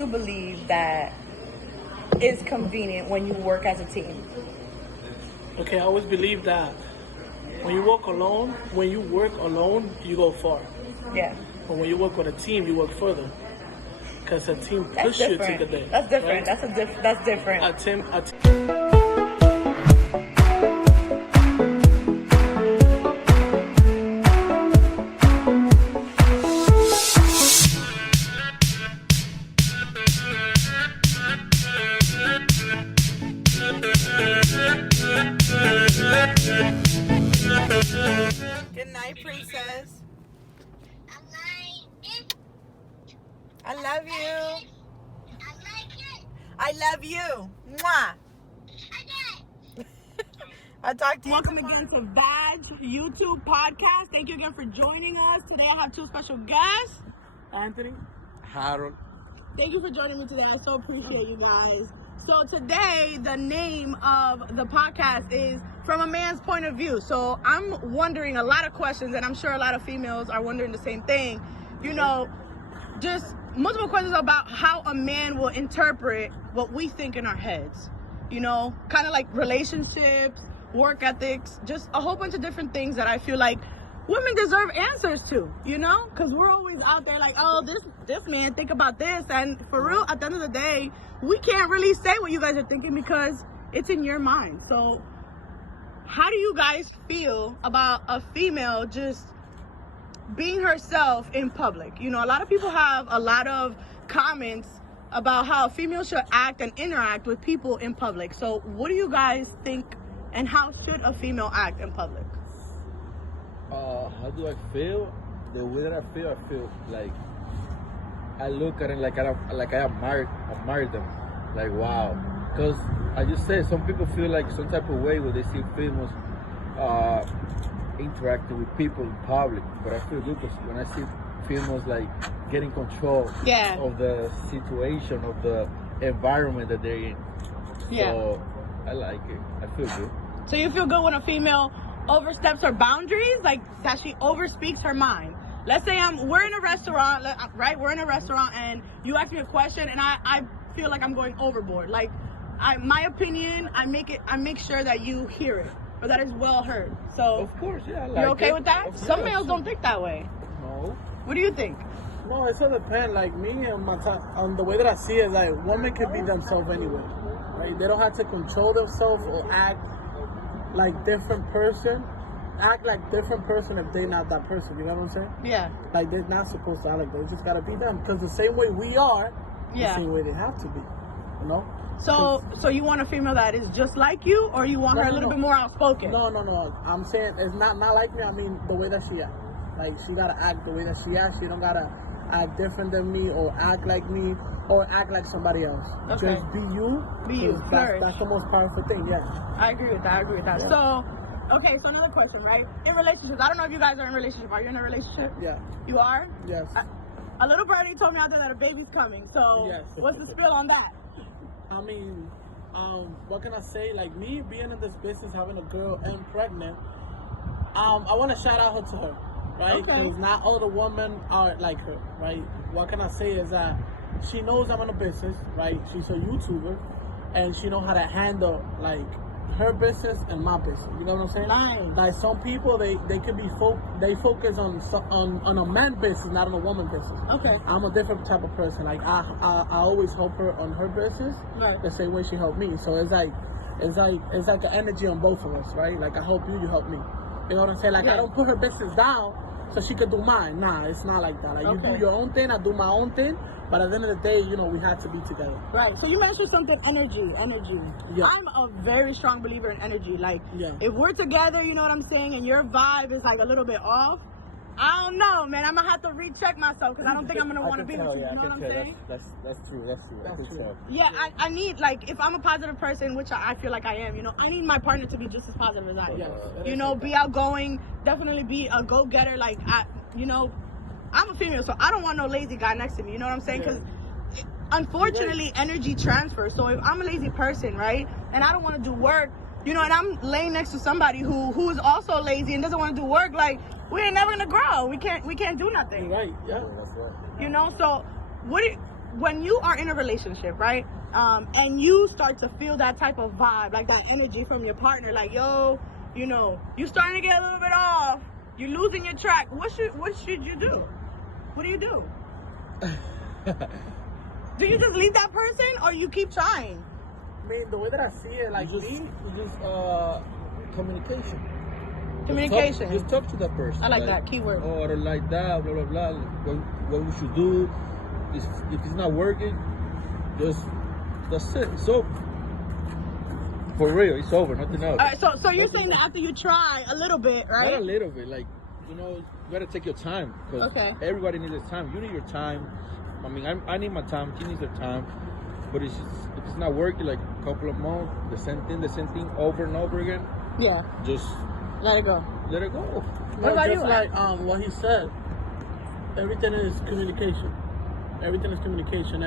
do believe that is convenient when you work as a team? Okay, I always believe that when you work alone, you go far. Yeah. But when you work with a team, you work further. Because a team That's pushes you to different. the day. That's different. Right? That's different. A team. Good night, princess. I love you. I love you. Mwah. I'll talk to you Welcome tomorrow. again to V.A.G YouTube podcast. Thank you again for joining us. Today I have two special guests. Anthony? Harold. Thank you for joining me today. I so appreciate you guys. So today, the name of the podcast is From a Man's Point of View. So I'm wondering a lot of questions, and I'm sure a lot of females are wondering the same thing. You know, just multiple questions about how a man will interpret what we think in our heads. You know, kind of like relationships, work ethics, just a whole bunch of different things that I feel like women deserve answers to, you know, because we're always out there like, oh, this man think about this, and for real, at the end of the day, we can't really say what you guys are thinking because it's in your mind. So how do you guys feel about a female just being herself in public? You know, a lot of people have a lot of comments about how a female should act and interact with people in public. So what do you guys think, and how should a female act in public? How do I feel? The way that I feel like I look at it like I admire them. Like, wow. Because I just say some people feel like some type of way when they see females interacting with people in public. But I feel good because when I see females like getting control Yeah. of the situation, of the environment that they're in. Yeah. So I like it. I feel good. So you feel good when a female oversteps her boundaries, like that she overspeaks her mind. Let's say we're in a restaurant, right? We're in a restaurant and you ask me a question and I feel like I'm going overboard. Like my opinion, I make sure that you hear it or that it's well heard. So Of course, yeah. I like you're okay it. with that? Of Some course. males don't think that way. No. What do you think? No, it all depends. Like me and on the way that I see it, like women can be themselves anyway. Right? They don't have to control themselves or act like different person. Act like different person if they're not that person. You know what I'm saying? Yeah. Like they're not supposed to act like that. They just gotta be them. Because the same way we are, Yeah. the same way they have to be. You know? So you want a female that is just like you, or you want her a little bit more outspoken? No. I'm saying it's not like me. I mean the way that she act. Like she gotta act the way that she acts. She don't gotta act different than me or act like me or act like somebody else. Okay. Just be you. Be you. 'Cause Flourish. That's the most powerful thing. Yeah. I agree with that. Yeah. So, okay, so another question, right? In relationships, I don't know if you guys are in a relationship. Are you in a relationship? Yeah. You are? Yes. A little birdie told me out there that a baby's coming. So, Yes. what's the spill on that? I mean, what can I say? Like me being in this business, having a girl and pregnant, I want to shout out her to her, right? Okay. Because not all the women are like her, right? What can I say is that she knows I'm in a business, right? She's a YouTuber, and she knows how to handle like her business and my business. You know what I'm saying? Nice. Like some people, they could be they focus on a man business, not on a woman business. Okay. I'm a different type of person. Like I always help her on her business Right. the same way she helped me. So it's like an energy on both of us, right? Like I help you, you help me. You know what I'm saying? Like Yeah. I don't put her business down so she could do mine. Nah, it's not like that. Like you Okay. do your own thing, I do my own thing. But at the end of the day, you know, we have to be together. Right. So you mentioned something, energy. Yeah. I'm a very strong believer in energy. Like, Yeah. if we're together, you know what I'm saying, and your vibe is like a little bit off, I don't know, man. I'm gonna have to recheck myself because I don't think I'm gonna want to be with you. You know what I'm saying? That's true. I can true. tell. Yeah, I need, like, if I'm a positive person, which I feel like I am, you know, I need my partner to be just as positive as I am. Yes, it You is know, like be outgoing, definitely be a go-getter. Like, you know, I'm a female, so I don't want no lazy guy next to me. You know what I'm saying? Yeah. Because unfortunately, energy transfers. So if I'm a lazy person, right, and I don't want to do work, you know, and I'm laying next to somebody who is also lazy and doesn't want to do work, like, we ain't never gonna grow. We can't do nothing. You're right. Yeah. That's right. You know, so what when you are in a relationship, right? And you start to feel that type of vibe, like that energy from your partner, like, yo, you know, you starting to get a little bit off, you're losing your track. What should you do? What do you do? Do you just leave that person, or you keep trying? I mean, the way that I see it, like just communication. Communication. Just talk to that person. I like that keyword. Oh, I don't like that, blah, blah, blah. What we should do. If it's not working, that's it. It's over. For real, it's over, nothing else. All right, so you're saying that after you try a little bit, right? Not a little bit, like, you know, you gotta take your time. Because everybody needs their time. You need your time. I mean, I need my time. She needs her time. But if it's not working, like a couple of months, the same thing over and over again. Yeah. Just let it go. Let it go. What about you? Like what he said, everything is communication. Everything is communication.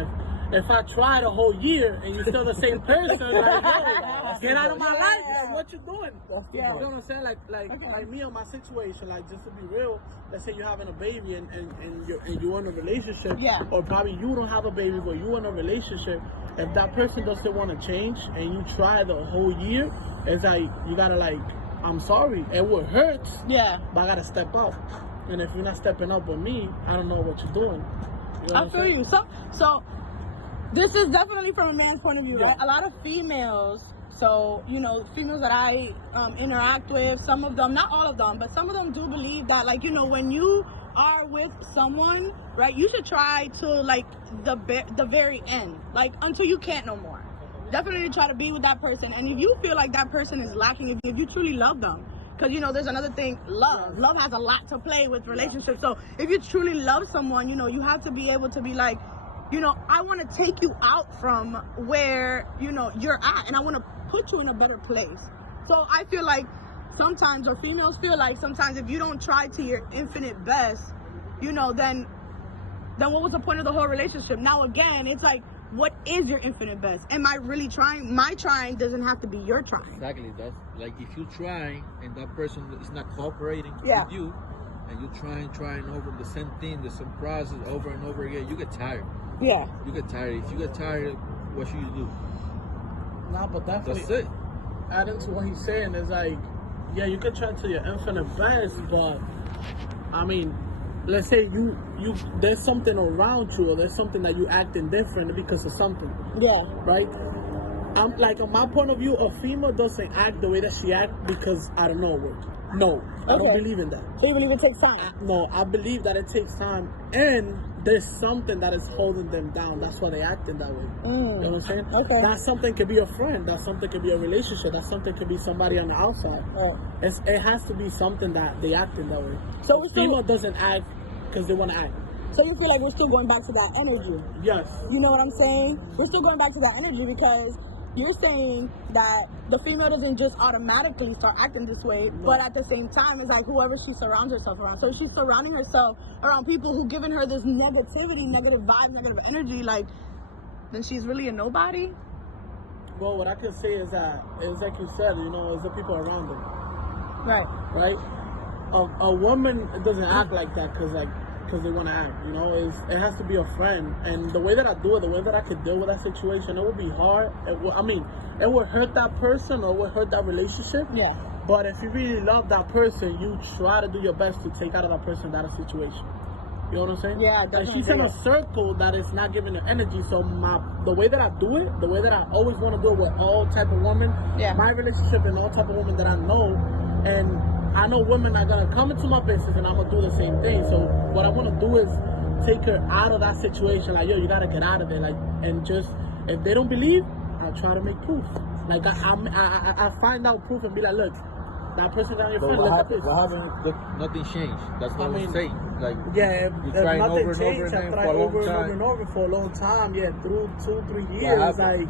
If I tried a whole year and you're still the same person, like, yo, get out of my life. Like, what you doing? Yeah. You know what I'm saying? Like me on my situation, like, just to be real, let's say you're having a baby and you're in a relationship, or probably you don't have a baby, but you're in a relationship. If that person doesn't want to change and you try the whole year, it's like, you gotta, like, I'm sorry, it will hurt, but I gotta step up. And if you're not stepping up with me, I don't know what you're doing. You know I feel you. So this is definitely from a man's point of view, right? A lot of females, so, you know, females that I interact with, some of them, not all of them, but some of them do believe that, like, you know, when you are with someone, right, you should try to, like, the very end, like, until you can't no more. Definitely try to be with that person. And if you feel like that person is lacking, if you truly love them, because, you know, there's another thing, love. Love has a lot to play with relationships. So if you truly love someone, you know, you have to be able to be like, you know, I want to take you out from where, you know, you're at, and I want to put you in a better place. So I feel like sometimes, or females feel like sometimes, if you don't try to your infinite best, you know, then what was the point of the whole relationship? Now, again, it's like, what is your infinite best? Am I really trying? My trying doesn't have to be your trying. Exactly. That's like, if you try and that person is not cooperating with you, and you're trying over the same thing, the same process over and over again, you get tired. Yeah. You get tired. If you get tired, what should you do? Nah, but definitely. That's it. Adding to what he's saying is like, yeah, you could try to your infinite best, but I mean, let's say you there's something around you, or there's something that you acting different because of something. Yeah. Right? I'm like, on my point of view, a female doesn't act the way that she acts because I don't know. No, I don't believe in that. So you believe it takes time? No, I believe that it takes time, and there's something that is holding them down. That's why they acting that way. You know what I'm saying? Okay. That something could be a friend. That something could be a relationship. That something could be somebody on the outside. It has to be something that they acting that way. So a female doesn't act because they want to act. So you feel like we're still going back to that energy? Yes. You know what I'm saying? We're still going back to that energy because you're saying that the female doesn't just automatically start acting this way, but at the same time, it's like whoever she surrounds herself around. So if she's surrounding herself around people who giving her this negativity, negative vibe, negative energy, like, then she's really a nobody? Well, what I can say is that, it's like you said, you know, it's the people around her. Right. Right? A woman doesn't act like that because they want to act, you know. It has to be a friend, and the way that I do it, the way that I could deal with that situation, it would be hard. It would hurt that person, or it would hurt that relationship. Yeah. But if you really love that person, you try to do your best to take out of that person that situation. You know what I'm saying? Yeah, definitely. And she's in a circle that is not giving her energy. So the way that I do it, the way that I always want to do it with all type of women, my relationship and all type of women that I know, and I know women are gonna come into my business and I'm gonna do the same thing. So what I wanna do is take her out of that situation. Like, yo, you gotta get out of it. Like, and just, if they don't believe, I try to make proof. Like, I find out proof and be like, look, that person got your friend. Look at this. Nothing changed. That's what I'm saying. Like, yeah, you trying nothing over and changed. over again I for a long over time. and over for a long time. Yeah, through 2-3 years. Like.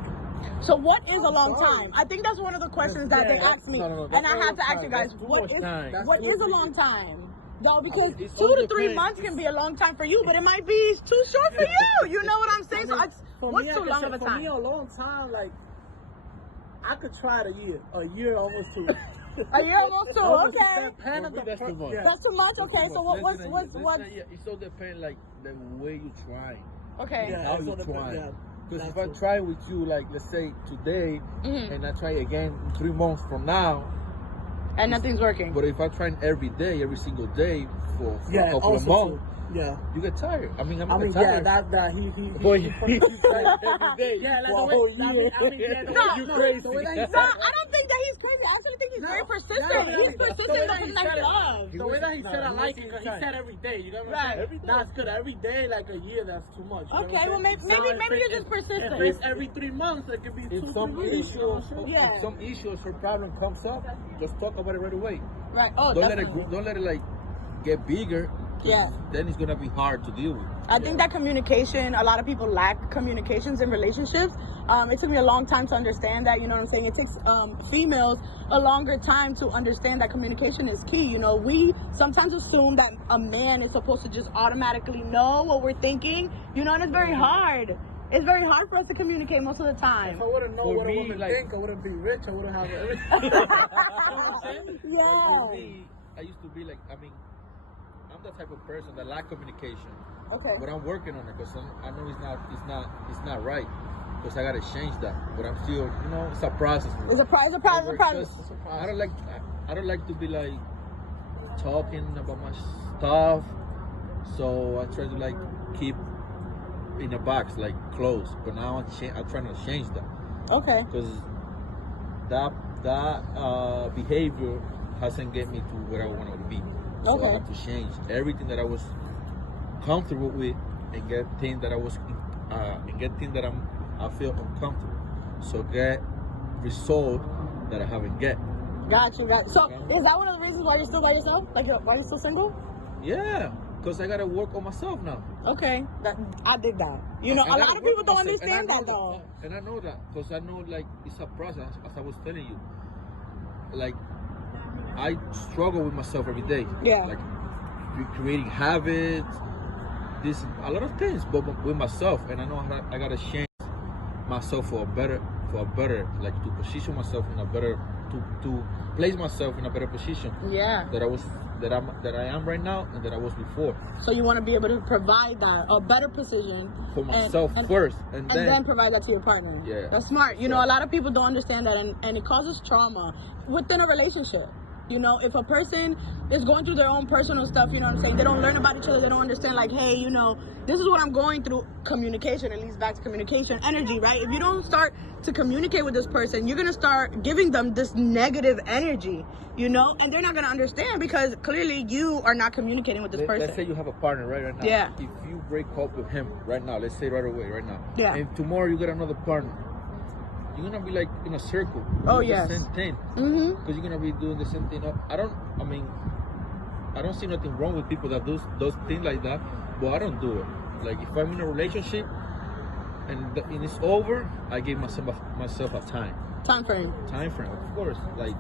So what is a long time? I think that's one of the questions that they asked me, and I have to ask you guys, what is a long time? Though, because 2 to 3 months can be a long time for you, but it might be too short for you. You know what I'm saying? So what's too long of a time? For me, a long time, like, I could try it a year almost too. A year almost too. Okay. That's too much. That's too much. Okay. So what's It still depends, like, the way you try. Okay. Yeah, How that's you what try? yeah, Because that's if I true. try with you, like let's say today, Mhm. and I try again 3 months from now, And nothing's working. but if I try every day, every single day for a Yeah, couple of also months, true. Yeah. you get tired. I mean, I'm I not mean, yeah, tired. that he But he you fucking try every day yeah, like for the a way, whole I year. mean, yeah, the way No, that, you no, crazy. the way that he No, said I don't think that he's crazy. I actually think he's very persistent. no, He's the persistent way in that he something that said he it, loves. the way that he said I He like wasn't it, 'cause he trying. said every day, you know what I'm Right. saying? Every day. That's good. Every day, like a year, that's too much. You know Okay, what I'm well, saying? maybe Now, you're just if persistent. it's every 3 months, it could be If 2, some 3 years. You know what I'm saying? Yeah. if some issues or problem comes up, just talk about it right away. Right. Oh, Don't let it definitely. don't let it like get bigger. 'Cause Yeah. Then it's gonna be hard to deal with. I think that communication, a lot of people lack communications in relationships. It took me a long time to understand that, you know what I'm saying? It takes females a longer time to understand that communication is key. You know, we sometimes assume that a man is supposed to just automatically know what we're thinking, you know, and it's very hard. It's very hard for us to communicate most of the time. If I wouldn't know For what me, a woman like- think, I wouldn't be rich. I wouldn't have everything. You know what I'm saying? Yeah. Like for me, I used to be like, I mean, I'm the type of person that lack communication, Okay. but I'm working on it because I know it's not right. Because I gotta change that, but I'm still, you know, it's a process. It's a process. Just- I don't like to be like talking about my stuff, so I try to like keep in a box, like closed. But now I'm trying to change that Okay. because that behavior hasn't get me to where I want to be. So Okay. I have to change everything that I was comfortable with and get things that I feel uncomfortable. So get result that I haven't get. Got you. So, is that one of the reasons why you're still by yourself? Like, why you're still single? Yeah, because I gotta work on myself now. Okay. I dig that. You know, I a gotta lot of work people on don't myself, and I understand know that, though. And I know that because I know like it's a process. As I was telling you, like I struggle with myself every day. Yeah. Like creating habits, a lot of things, but with myself, and I know I gotta change myself for a better, like to position myself in a better, to place myself in a better position Yeah. that I am right now and that I was before. So you want to be able to provide that, a better position For myself first, and then provide that to your partner. Yeah. That's smart. You know, a lot of people don't understand that, and it causes trauma within a relationship. You know, if a person is going through their own personal stuff, you know what I'm saying, they don't learn about each other, they don't understand, like, hey, you know, this is what I'm going through. Communication, it leads back to communication, energy, right? If you don't start to communicate with this person, you're going to start giving them this negative energy, you know, and they're not going to understand because clearly you are not communicating with this person. Let's say you have a partner right now. Yeah. If you break up with him right now, let's say right away, right now. Yeah. And tomorrow you get another partner. You're gonna be like in a circle. Oh, doing yes. the same thing. Mm-hmm. Because you're gonna be doing the same thing. I don't see nothing wrong with people that do those things like that, but I don't do it. Like if I'm in a relationship and it's over, I give myself a time Time frame. of course. Like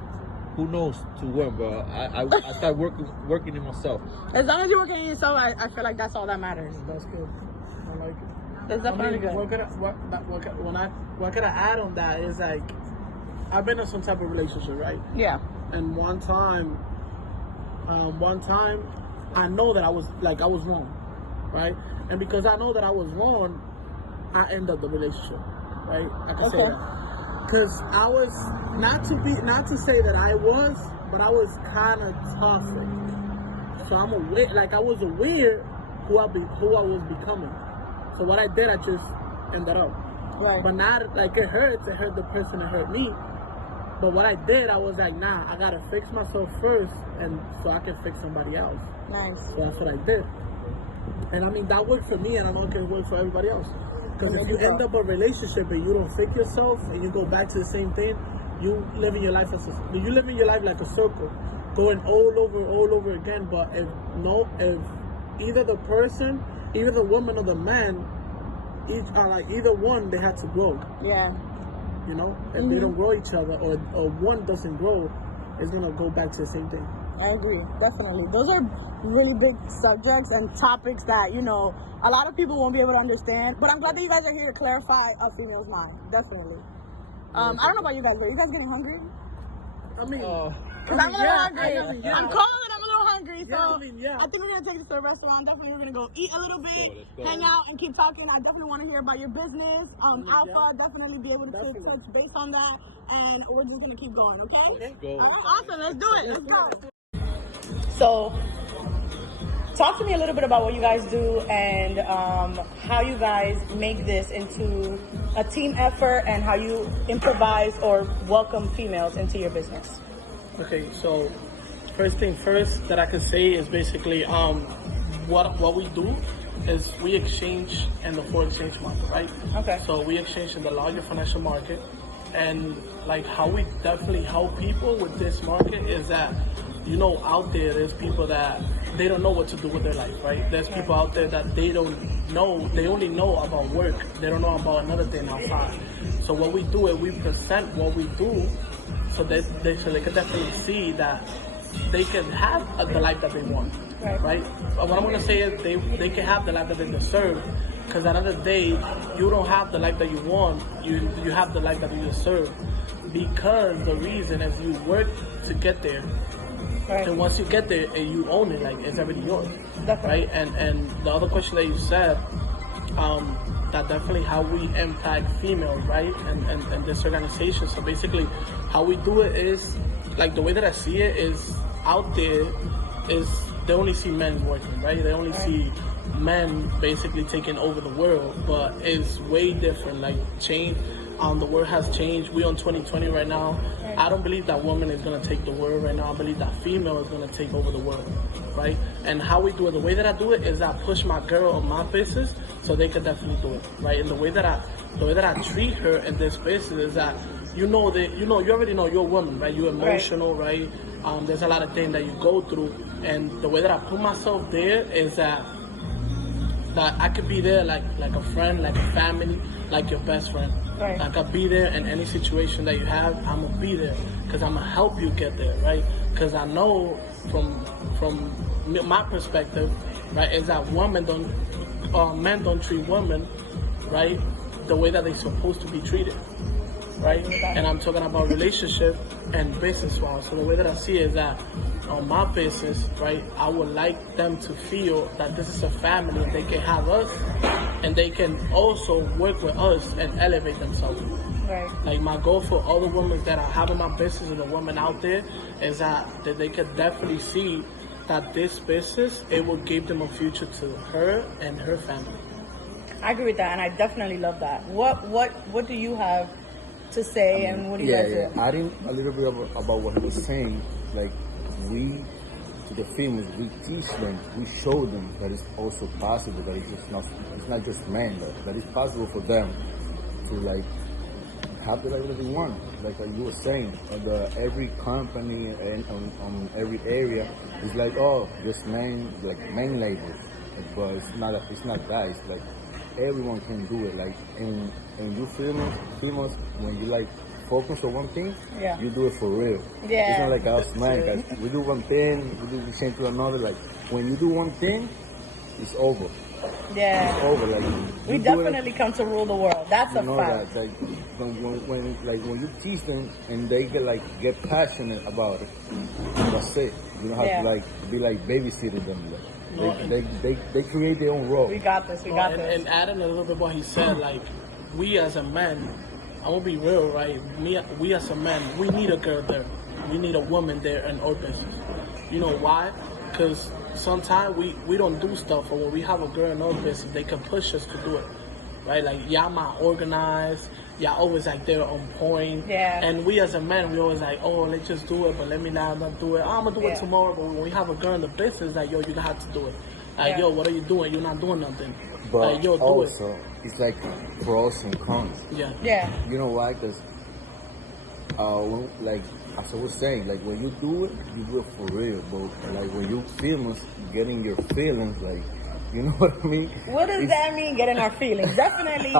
who knows to when, but I start working in myself. As long as you're working on yourself, I feel like that's all that matters. That's good. I like it. That's definitely good. What could I add on that is like, I've been in some type of relationship, right? Yeah. And one time, I know that I was wrong, right? And because I know that I was wrong, I end up the relationship, right? I can say Okay. that. Because I was, not to say that I was, but I was kind of toxic. So I was aware who I was becoming. So what I did, I just ended up. Right. But not like it hurt the person that hurt me. But what I did, I was like, nah, I gotta fix myself first, and so I can fix somebody else. Nice. So that's what I did. And I mean, that worked for me, and I know it can work for everybody else. Because if you end up a relationship and you don't fix yourself, and you go back to the same thing, you living your life like a circle, going all over again. But if either the person, either the woman or the man, either one, they had to grow. Yeah. You know, if they don't grow each other, or one doesn't grow, it's gonna go back to the same thing. I agree, definitely. Those are really big subjects and topics that, you know, a lot of people won't be able to understand. But I'm glad that you guys are here to clarify a female's mind. Definitely. I don't know about you guys, but are you guys getting hungry? I mean, Because I'm a little hungry. I mean, yeah. I'm cold and I'm a little hungry, so Yeah, I mean, yeah. I think we're gonna take this to a restaurant. Definitely, we're gonna go eat a little bit, Let's go. hang out, and keep talking. I definitely want to hear about your business. Alpha, definitely be able to Definitely. touch base on that, and we're just gonna keep going. Okay? Let's go. All right, awesome. Let's do it. Let's go. So, talk to me a little bit about what you guys do and how you guys make this into a team effort and how you improvise or welcome females into your business. Okay, so first thing first that I can say is basically what we do is we exchange in the foreign exchange market, right? Okay. So we exchange in the larger financial market, and like how we definitely help people with this market is that, you know, out there's people that they don't know what to do with their life, right? There's people out there that they don't know, they only know about work. They don't know about another thing outside. So what we do is we present what we do so that they can definitely see that they can have the life that they want, right? What I'm gonna say is they can have the life that they deserve, because at the end of the day, you don't have the life that you want, you have the life that you deserve, because the reason is you work to get there. Right. And once you get there, and you own it, like it's already yours, Definitely. right? And the other question that you said, that definitely how we impact females, right? And this organization. So basically, how we do it is, like the way that I see it is, out there is they only see men working, right? They only see men basically taking over the world, but it's way different. Like change. The world has changed. We're on 2020 right now. I don't believe that woman is gonna take the world right now. I believe that female is gonna take over the world, right? And how we do it, the way that I do it is I push my girl on my business so they can definitely do it, right? And the way that I treat her in this business is that you already know you're a woman, right? You're emotional, right? There's a lot of things that you go through, and the way that I put myself there is that I could be there like a friend, like a family, like your best friend. Right. Like I'll be there in any situation that you have. I'm gonna be there because I'm gonna help you get there, right? Because I know from my perspective, right, is that men don't treat women, right, the way that they're supposed to be treated, right? And I'm talking about relationship and business wise. So the way that I see it is that on my business, right, I would like them to feel that this is a family and they can have us and they can also work with us and elevate themselves. Right. Like my goal for all the women that I have in my business and the women out there is that they can definitely see that this business, it will give them a future to her and her family. I agree with that, and I definitely love that. What do you have to say, and what do you guys do? Adding a little bit about what he was saying, like we, to the females, we teach them, we show them that it's also possible, that it's not just men, that it's possible for them to like have the life that they want. Like you were saying, every company and on every area is like, oh, just men, like men labels, but it's not that. It's like everyone can do it. Like and you females, when you like focus on one thing, you do it for real. Yeah, it's not like us men, guys. We do one thing, we do the same to another. Like when you do one thing, it's over. Yeah. It's over. Like We definitely come to rule the world. That's a fact. That, like when you teach them and they get passionate about it, that's it. You don't have to like be like babysitting them. They create their own role. We got this. And adding a little bit what he said, like we as a man, I'm gonna be real, right? We as a man, we need a girl there. We need a woman there in our business. You know why? Because sometimes we don't do stuff, or when we have a girl in our business, they can push us to do it, right? Like y'all not organized, y'all always like they're on point. Yeah. And we as a man, we always like, oh, let's just do it, but let me not do it. I'm gonna do it tomorrow. But when we have a girl in the business, like, yo, you have to do it. Like, yo, what are you doing? You're not doing nothing. But like, yo, do also, it. It's like pros and cons. Yeah. Yeah. You know why? Because, like, as I was saying, like, when you do it for real. But, like, when you feelings, getting your feelings, like, you know what I mean? What does that mean, getting our feelings? Definitely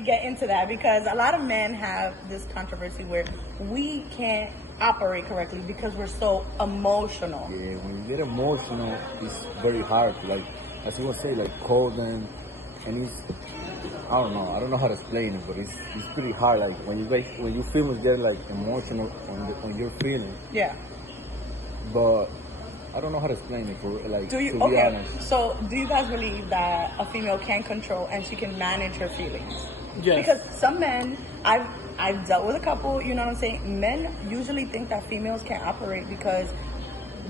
get into that, because a lot of men have this controversy where we can't operate correctly because we're so emotional. Yeah, when you get emotional, it's very hard to, like, as you was saying, like, call them, and it's, I don't know how to explain it, but it's pretty hard. Like when you feelings get like emotional on your feelings. Yeah. But I don't know how to explain it. For like, Do you to be okay? honest. So, do you guys believe that a female can control and she can manage her feelings? Yes. Because some men, I've dealt with a couple. You know what I'm saying? Men usually think that females can't operate because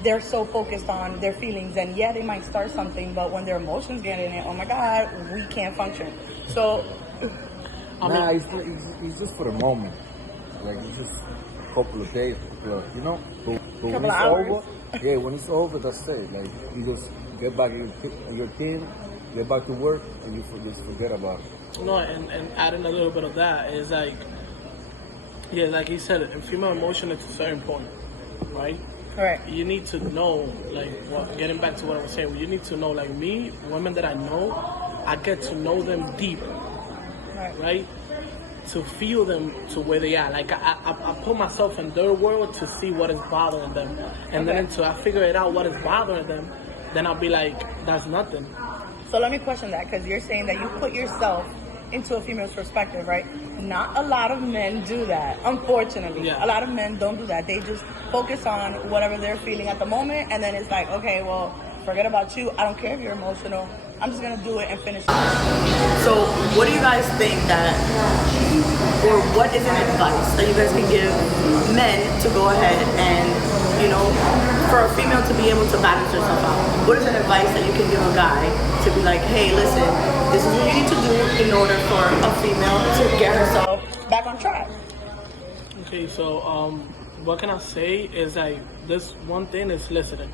they're so focused on their feelings, and yeah, they might start something, but when their emotions get in it, oh my God, we can't function. So, Nah, it's just for the moment. Like, it's just a couple of days, you know? But when Couple it's of hours. over, yeah, when it's over, that's it. Like, you just get back in your team, get back to work, and you just forget about it. No, and adding a little bit of that is like, yeah, like he said, in female emotion, it's a certain point, right? correct. You need to know, like, getting back to what I was saying, you need to know, like me, women that I know, I get to know them deep, right? To feel them to where they are. Like, I put myself in their world to see what is bothering them. And then until I figure it out what is bothering them, then I'll be like, that's nothing. So let me question that, because you're saying that you put yourself into a female's perspective, right? Not a lot of men do that, unfortunately. Yeah. A lot of men don't do that. They just focus on whatever they're feeling at the moment, and then it's like, okay, well, forget about you. I don't care if you're emotional. I'm just gonna do it and finish it. So what do you guys think that, or what is an advice that you guys can give men to go ahead and, you know, for a female to be able to balance herself out? What is an advice that you can give a guy to be like, hey, listen, this is what you need to do in order for a female to get herself back on track? Okay, so what can I say is like, this one thing is listening.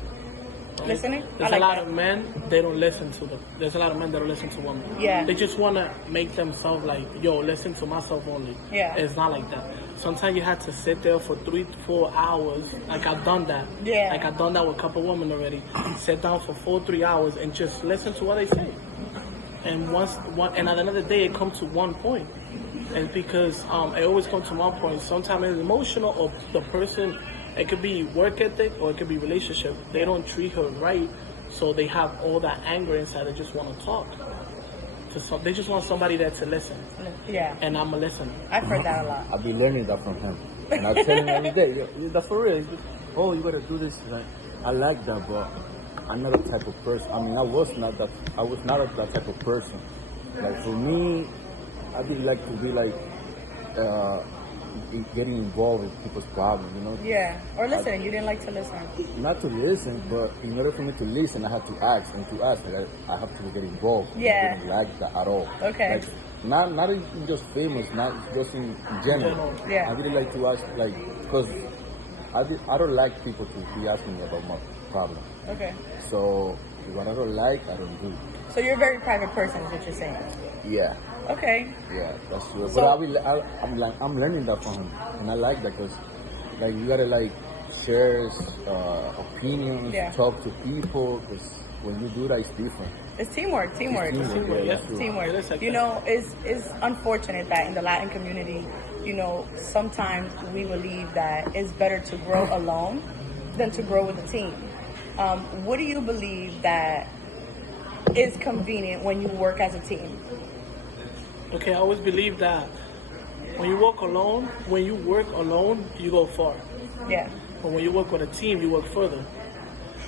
Right? Listening? There's I like a lot that. of men, they don't listen to them. There's a lot of men that don't listen to women. Yeah. They just want to make themselves like, yo, listen to myself only. Yeah. It's not like that. Sometimes you have to sit there for 3 to 4 hours. Like, I've done that. Yeah. Like, I've done that with a couple women already. Sit down for 4-3 hours and just listen to what they say. And and at the end of the day, it comes to one point. And because it always comes to one point. Sometimes it's emotional, or the person, it could be work ethic, or it could be relationship. They don't treat her right, so they have all that anger inside. They just want to talk. They just want somebody there to listen. Yeah. And I'm a listener. I've heard that a lot. I've been learning that from him. And I tell him every day, that's for real. Oh, you gotta do this. Like, I like that, but I'm not a type of person. I mean, I was not that type of person. Like, for me, I didn't like to be like getting involved with people's problems, you know? Yeah. Or listening. You didn't like to listen. Not to listen, but in order for me to listen, I have to ask, and to ask, like, I have to get involved. Yeah. I didn't like that at all. Okay. Like, not even just famous, not just in general. Yeah. I really like to ask, like, because I don't like people to be asking me about my problem. Okay. So what I don't like, I don't do. So you're a very private person, is what you're saying. Yeah. Okay. Yeah, that's true. So- But I'm learning that from him, and I like that because, like, you gotta like share opinions, Yeah. talk to people. Because when you do that, it's different. It's teamwork. It's teamwork, yeah, that's true. Teamwork. It is like You that. know, it's unfortunate that in the Latin community, you know, sometimes we believe that it's better to grow alone than to grow with a team. What do you believe that is convenient when you work as a team? Okay, I always believe that when you work alone, you go far. Yeah. But when you work with a team, you work further.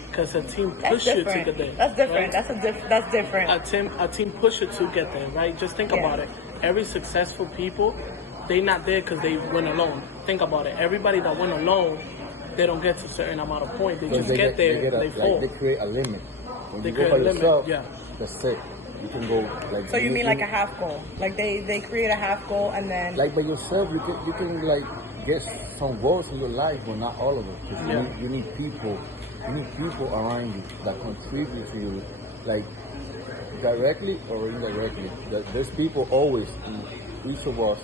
Because a team That's pushes you to different. get there. That's different. right? That's different. A team pushes you to get there, right? Just think Yeah. about it. Every successful people, they not there because they went alone. Think about it. Everybody that went alone, they don't get to a certain amount of points. They just get there, they fall. They create a limit. When They you go create by a limit, yourself, yeah. that's it. You can go like. So you mean like a half goal? Like they create a half goal and then Like by yourself, you can like get some goals in your life, but not all of it. 'Cause Yeah. you need people. You need people around you that contribute to you, like directly or indirectly. There's people always in each of us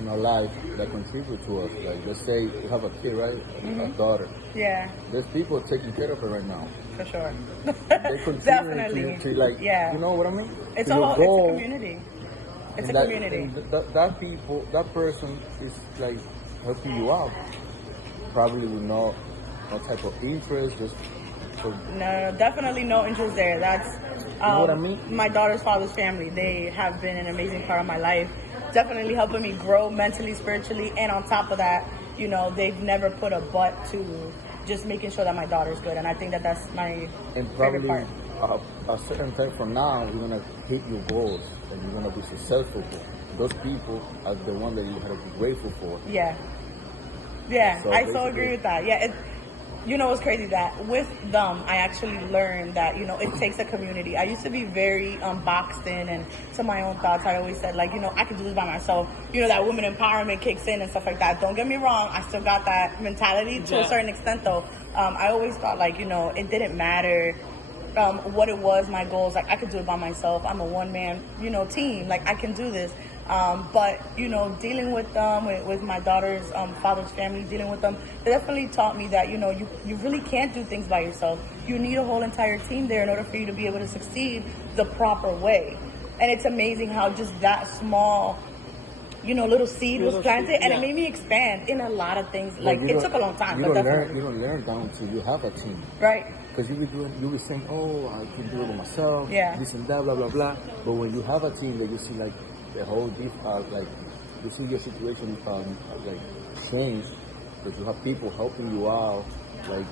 in our life that contribute to us. Like, let's say you have a kid, right? A daughter. yeah, There's people taking care of her right now. for sure. They contribute Definitely. to like, Yeah. you know what I mean? It's To a your whole, goal. it's a community. It's And a community. and that person is like helping you out. Probably with no type of interest, just for No, definitely no interest there. That's know what I mean? my daughter's father's family. They have been an amazing part of my life. Definitely helping me grow mentally, spiritually, and on top of that, you know, they've never put a butt to just making sure that my daughter's good. And I think that that's my And favorite probably part. a certain time from now, you're gonna hit your goals and you're gonna be successful. Those people are the one that you have to be grateful for. Yeah, So I so basically- agree with that. Yeah, you know what's crazy, that with them, I actually learned that, you know, it takes a community. I used to be very boxed in and to my own thoughts. I always said, like, you know, I could do this by myself. You know, that woman empowerment kicks in and stuff like that. Don't get me wrong, I still got that mentality to a certain extent, though. I always thought, like, you know, it didn't matter what it was, my goals. Like, I could do it by myself. I'm a one-man, you know, team. Like, I can do this. But, you know, dealing with them, with my daughter's father's family, dealing with them, it definitely taught me that, you know, you really can't do things by yourself. You need a whole entire team there in order for you to be able to succeed the proper way. And it's amazing how just that small, you know, little seed was planted, and it made me expand in a lot of things. Like, it took a long time, but definitely. You don't learn down until you have a team. Right. Because you be saying, oh, I can do it by myself, Yeah. this and that, blah, blah, blah. But when you have a team that you see, like, the whole, like, you see your situation, like, change, because you have people helping you out, like,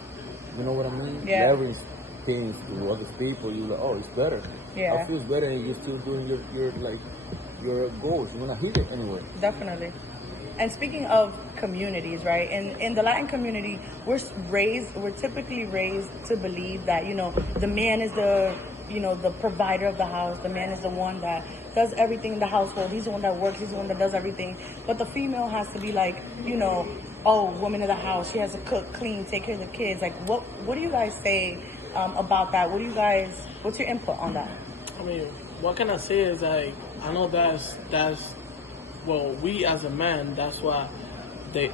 you know what I mean? Yeah. Leverage things to other people, you're like, oh, it's better. Yeah. I feel better, and you're still doing your goals. You want to hit it anyway. Definitely. And speaking of communities, right? In the Latin community, we're typically raised to believe that, you know, the man is the provider of the house. The man is the one that does everything in the household. He's the one that works. He's the one that does everything. But the female has to be like, you know, oh, woman of the house. She has to cook, clean, take care of the kids. Like, what do you guys say about that? What's your input on that? I mean, what can I say is, like, I know that's well, we as a man, that's why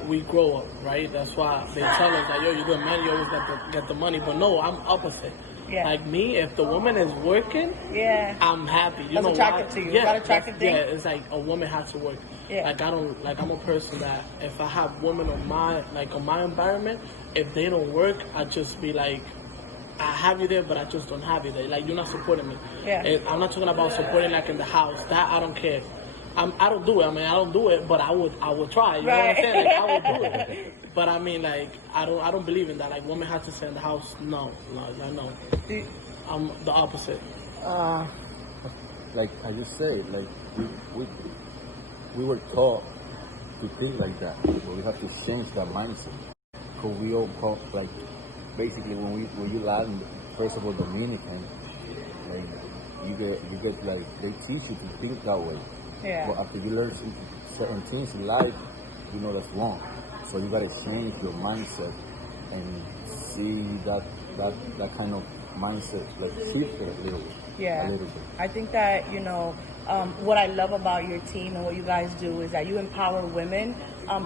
we grow up, right? That's why they tell us that, yo, you're a man, you always get the money. But no, I'm opposite. Yeah. Like me, if the woman is working, I'm happy. You That's know attractive why? to you. Yeah, Is that attractive thing? Yeah, it's like a woman has to work. Yeah. Like I'm a person that if I have women on my environment, if they don't work, I just be like, I have you there, but I just don't have you there. Like, you're not supporting me. Yeah. I'm not talking about supporting like in the house. That I don't care. I don't do it. I mean, I don't do it, but I would try. You know what I'm saying? Like, I would do it. But I mean, like, I don't believe in that. Like, women have to stay in the house. No. I'm the opposite. Like I just say, like we were taught to think like that, but we have to change that mindset. Cause we all call, like, basically when you land, first of all, Dominican, like you get like they teach you to think that way. Yeah. But after you learn certain things in life, you know that's wrong. So you gotta change your mindset and see that kind of mindset, like, shift it a little bit. Yeah. A little bit. I think that, you know, what I love about your team and what you guys do is that you empower women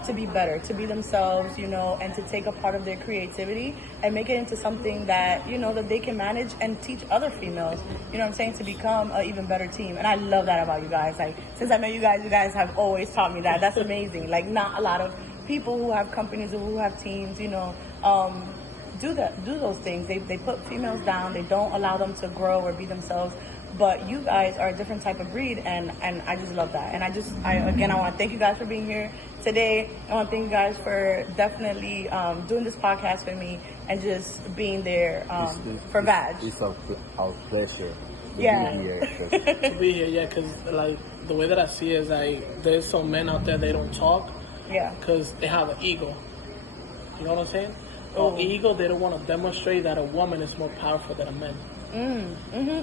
to be better, to be themselves, you know, and to take a part of their creativity and make it into something that, you know, that they can manage and teach other females, you know what I'm saying, to become an even better team. And I love that about you guys. Like, since I met you guys have always taught me that. That's amazing. Like, not a lot of people who have companies or who have teams, you know, do those things. They put females down. They don't allow them to grow or be themselves. But you guys are a different type of breed, and I just love that. And I want to thank you guys for being here today. I want to thank you guys for definitely doing this podcast with me and just being there for V.A.G. It's our pleasure to be here. To be here, yeah, because, like, the way that I see it is, like, there's some men out there, they don't talk. Yeah. Because they have an ego. You know what I'm saying? Or ego, they don't want to demonstrate that a woman is more powerful than a man. And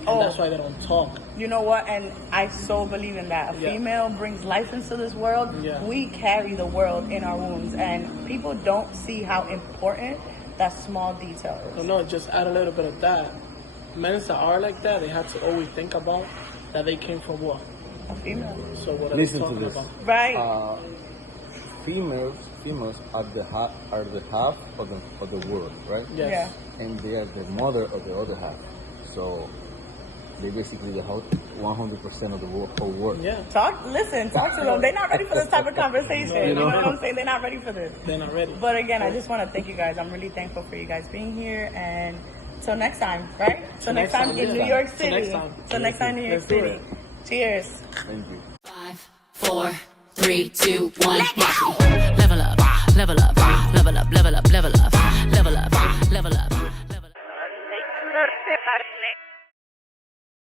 that's why they don't talk. You know what? And I so believe in that. A female brings life into this world. Yeah. We carry the world in our wombs, and people don't see how important that small detail is. No, just add a little bit of that. Men that are like that, they have to always think about that they came from what? A female. So what are Listen they to talking this. about? Right. Females are the half of the world, right? Yes. Yeah. And they are the mother of the other half. So they basically the whole 100% of the whole world. Yeah. Talk to them. They're not ready for this type of conversation. No, you know what I'm saying? They're not ready for this. They're not ready. But again, I just want to thank you guys. I'm really thankful for you guys being here. And till next time, right? Till next time in New York City. Till next time in New York City. Cheers. Thank you. 5, 4, 3, 2, 1. Level up. level up, level up, level up, level up, level up, level up, level up.